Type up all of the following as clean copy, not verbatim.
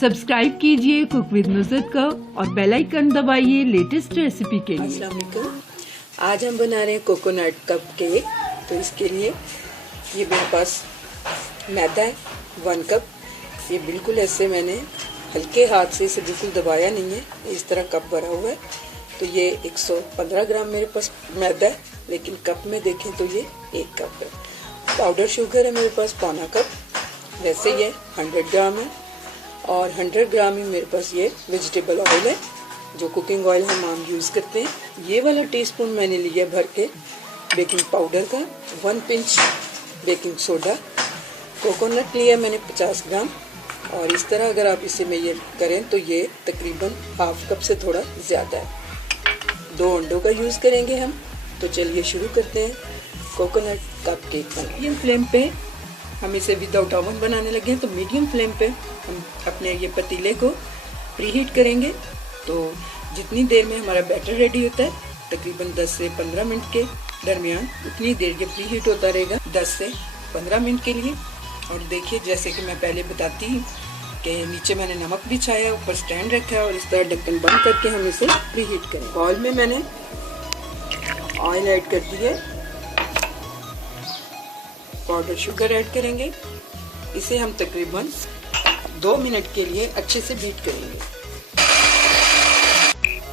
Subscribe कीजिए cook with Nusrat को और बेल आइकन दबाइए लेटेस्ट रेसिपी के लिए। अस्सलाम वालेकुम। आज हम बना रहे हैं कोकोनट कप केक। तो इसके लिए ये मेरे पास मैदा है 1 कप। ये बिल्कुल ऐसे मैंने हल्के हाथ से इसे बिल्कुल दबाया नहीं है, इस तरह कप भरा हुआ है। तो ये 115 ग्राम मेरे पास मैदा है, लेकिन कप में देखें तो ये 1 कप है। पाउडर शुगर है मेरे पास 1/4 कप, वैसे ये 100 ग्राम है। और 100 ग्राम ही मेरे पास ये वेजिटेबल ऑयल है, जो कुकिंग ऑयल हम आम यूज़ करते हैं। ये वाला टीस्पून मैंने लिया भर के बेकिंग पाउडर का, 1 पिंच बेकिंग सोडा। कोकोनट लिया मैंने 50 ग्राम। और इस तरह अगर आप इसे मेजर करें तो ये तकरीबन हाफ कप से थोड़ा ज़्यादा है। 2 अंडों का यूज़ करेंगे हम। तो चलिए शुरू करते हैं कोकोनट कप केक बनाना। मीडियम फ्लेम पे हम इसे विदाउट ओवन बनाने लगे हैं, तो मीडियम फ्लेम पे हम अपने ये पतीले को प्रीहीट करेंगे। तो जितनी देर में हमारा बैटर रेडी होता है, तकरीबन 10 से 15 मिनट के दरमियान, उतनी देर ये प्रीहीट होता रहेगा 10 से 15 मिनट के लिए। और देखिए, जैसे कि मैं पहले बताती हूँ कि नीचे मैंने नमक बिछाया, ऊपर स्टैंड रखा है और इस तरह ढक्कन बंद करके हम इसे प्रीहीट करें। बाउल में मैंने ऑयल ऐड कर दी है, पाउडर शुगर ऐड करेंगे। इसे हम तकरीबन 2 मिनट के लिए अच्छे से बीट करेंगे।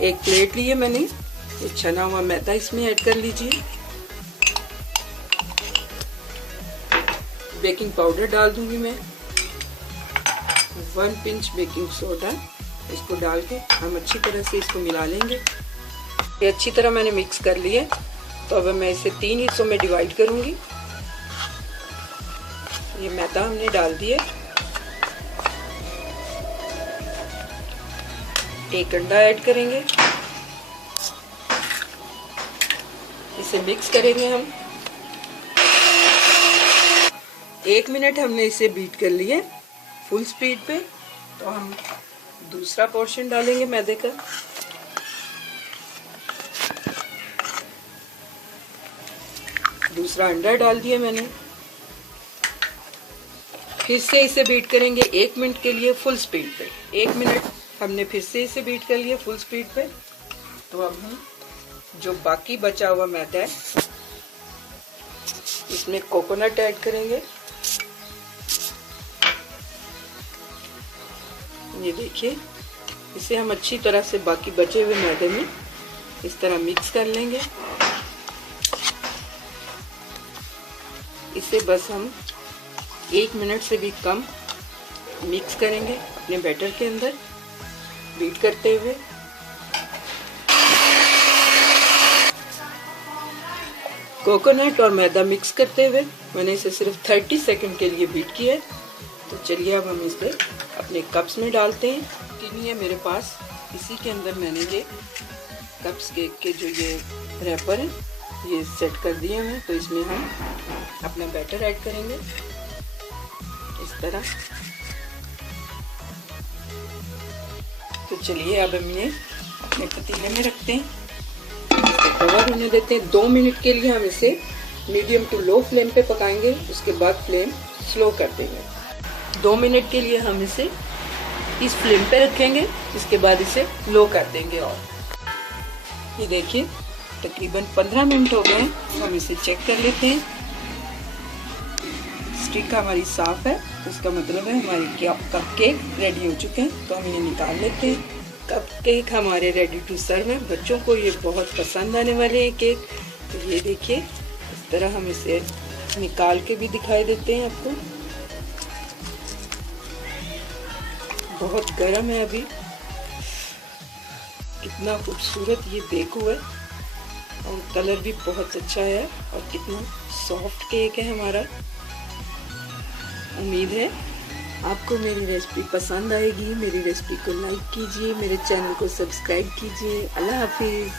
एक प्लेट लिए मैंने, ये छना हुआ मैदा इसमें ऐड कर लीजिए। बेकिंग पाउडर डाल दूंगी मैं, 1 पिंच बेकिंग सोडा। इसको डाल के हम अच्छी तरह से इसको मिला लेंगे। ये अच्छी तरह मैंने मिक्स कर लिया। तो अब मैं इसे 3 हिस्सों में डिवाइड करूंगी। ये मैदा हमने डाल दिया, 1 अंडा ऐड करेंगे, इसे मिक्स करेंगे हम। 1 मिनट हमने इसे बीट कर लिया फुल स्पीड पे। तो हम दूसरा पोर्शन डालेंगे मैदे का। दूसरा अंडा डाल दिया मैंने। फिर से इसे बीट करेंगे 1 मिनट के लिए फुल स्पीड पे। 1 मिनट हमने फिर से इसे बीट कर लिया फुल स्पीड पे। तो अब हम जो बाकी बचा हुआ मैदा है, इसमें कोकोनट ऐड करेंगे। ये देखिए, इसे हम अच्छी तरह से बाकी बचे हुए मैदे में इस तरह मिक्स कर लेंगे। इसे बस हम 1 मिनट से भी कम मिक्स करेंगे अपने बैटर के अंदर, बीट करते हुए। कोकोनट और मैदा मिक्स करते हुए मैंने इसे सिर्फ 30 सेकंड के लिए बीट किया है। तो चलिए अब हम इसे अपने कप्स में डालते हैं। टिनी है मेरे पास, इसी के अंदर मैंने ये कप्स केक के जो ये रैपर है ये सेट कर दिए हैं। तो इसमें हम अपना बैटर ऐड करेंगे इस तरह। तो चलिए अब हम ये अपने पतीले में रखते हैं, कवर होने देते हैं। 2 मिनट के लिए हम इसे मीडियम टू लो फ्लेम पे पकाएंगे, उसके बाद फ्लेम स्लो कर देंगे। 2 मिनट के लिए हम इसे इस फ्लेम पे रखेंगे, इसके बाद इसे लो कर देंगे। और ये देखिए, तकरीबन 15 मिनट हो गए। हम इसे चेक कर लेते हैं। स्टिक हमारी साफ है, इसका मतलब है हमारे कप केक रेडी हो चुके हैं। तो हम ये निकाल लेते हैं। कप केक हमारे रेडी टू सर्व हैं। बच्चों को ये बहुत पसंद आने वाले हैं केक। तो ये देखिए, इस तरह हम इसे निकाल के भी दिखाई देते हैं आपको। बहुत गर्म है अभी। कितना खूबसूरत ये बेक हुआ है और कलर भी बहुत अच्छा है। और कितना सॉफ्ट केक है हमारा। उम्मीद है आपको मेरी रेसिपी पसंद आएगी। मेरी रेसिपी को लाइक कीजिए, मेरे चैनल को सब्सक्राइब कीजिए। अल्लाह हाफिज़।